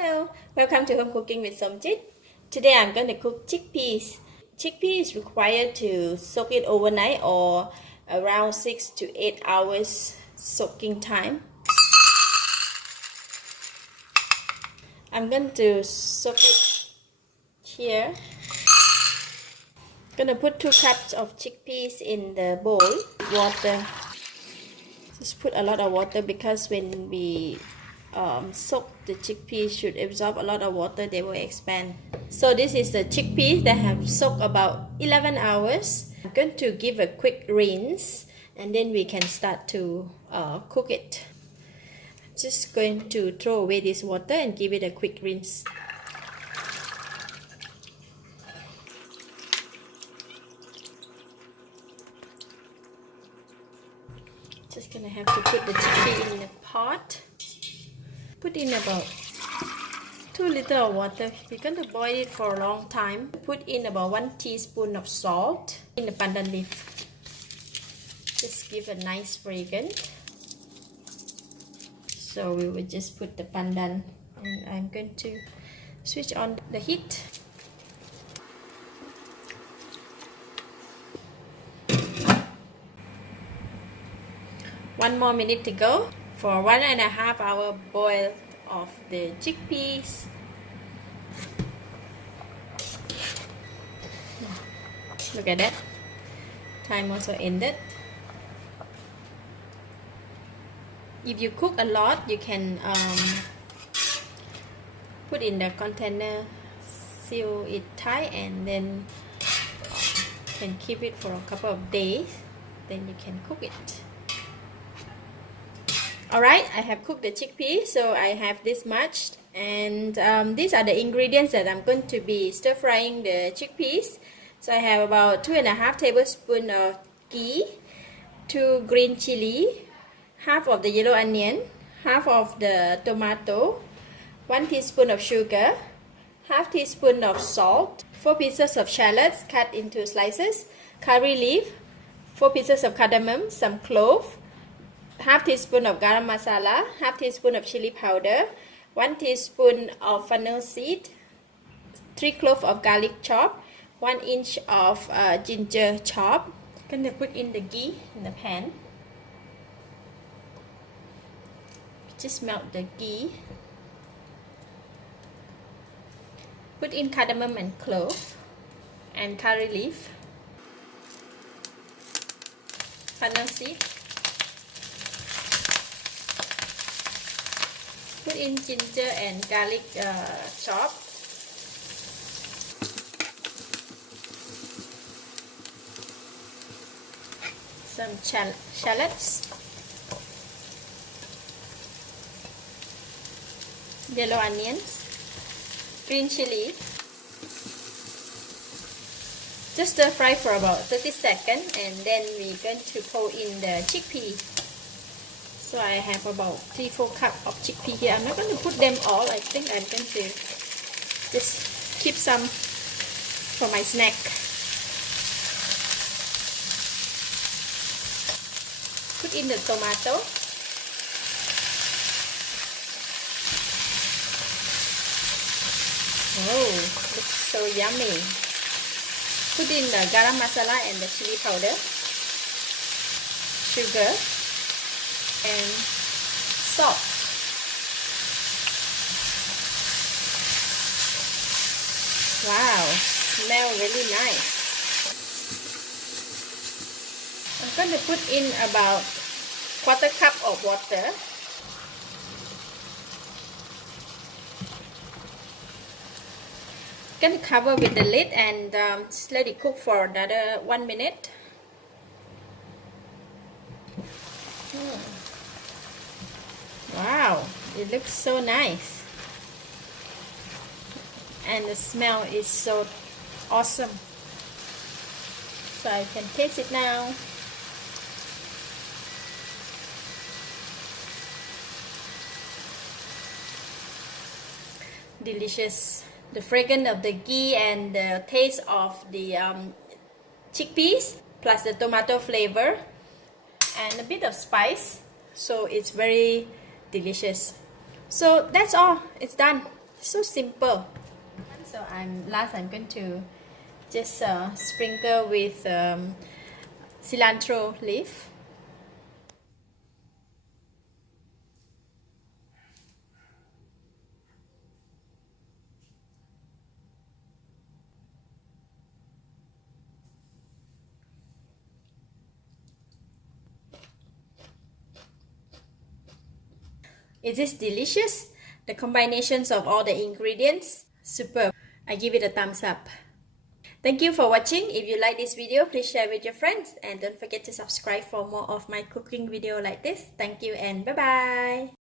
Hello, welcome to Home Cooking with Somjit. Today I'm going to cook chickpeas. Chickpea is required to soak it overnight or around 6 to 8 hours soaking time. I'm going to soak it here. I'm going to put 2 cups of chickpeas in the bowl with water. Just put a lot of water because when we soak the chickpeas should absorb a lot of water, they will expand. So this is the chickpeas that have soaked about 11 hours. I'm going to give a quick rinse and then we can start to cook it. Just going to throw away this water and give it a quick rinse. Just gonna have to put the chickpea in the pot. Put in about 2 liters of water. We're going to boil it for a long time. Put in about 1 teaspoon of salt in the pandan leaf. Just give a nice fragrance. So we will just put the pandan, and I'm going to switch on the heat. One more minute to go for 1.5 hour boil of the chickpeas. Look at that. Time also ended. If you cook a lot, you can put in the container, seal it tight, and then can keep it for a couple of days. Then you can cook it. Alright, I have cooked the chickpeas, so I have this much, and these are the ingredients that I'm going to be stir frying the chickpeas. So I have about 2.5 tablespoons of ghee, 2 green chilli, half of the yellow onion, half of the tomato, 1 teaspoon of sugar, half teaspoon of salt, 4 pieces of shallots cut into slices, curry leaf, 4 pieces of cardamom, some cloves, half teaspoon of garam masala, half teaspoon of chili powder, 1 teaspoon of fennel seed, 3 cloves of garlic chop, 1 inch of ginger chop. Gonna put in the ghee in the pan. Just melt the ghee. Put in cardamom and clove and curry leaf, fennel seed. Put in ginger and garlic chop. Some shallots, yellow onions, green chili. Just stir fry for about 30 seconds, and then we're going to pour in the chickpeas. So I have about 3-4 cups of chickpea here. I'm not going to put them all. I think I'm going to just keep some for my snack. Put in the tomato. Oh, looks so yummy. Put in the garam masala and the chili powder, sugar, and salt. Wow, smell really nice. I'm going to put in about 1/4 cup of water. Going to cover with the lid and just let it cook for another 1 minute. Wow, it looks so nice, and the smell is so awesome. So I can taste it now. Delicious. The fragrance of the ghee and the taste of the chickpeas plus the tomato flavor and a bit of spice, so it's very delicious. So that's all, it's done. So simple. So I'm going to just sprinkle with cilantro leaf. Is this delicious? The combinations of all the ingredients, superb. I give it a thumbs up. Thank you for watching. If you like this video, please share with your friends and don't forget to subscribe for more of my cooking video like this. Thank you and bye bye.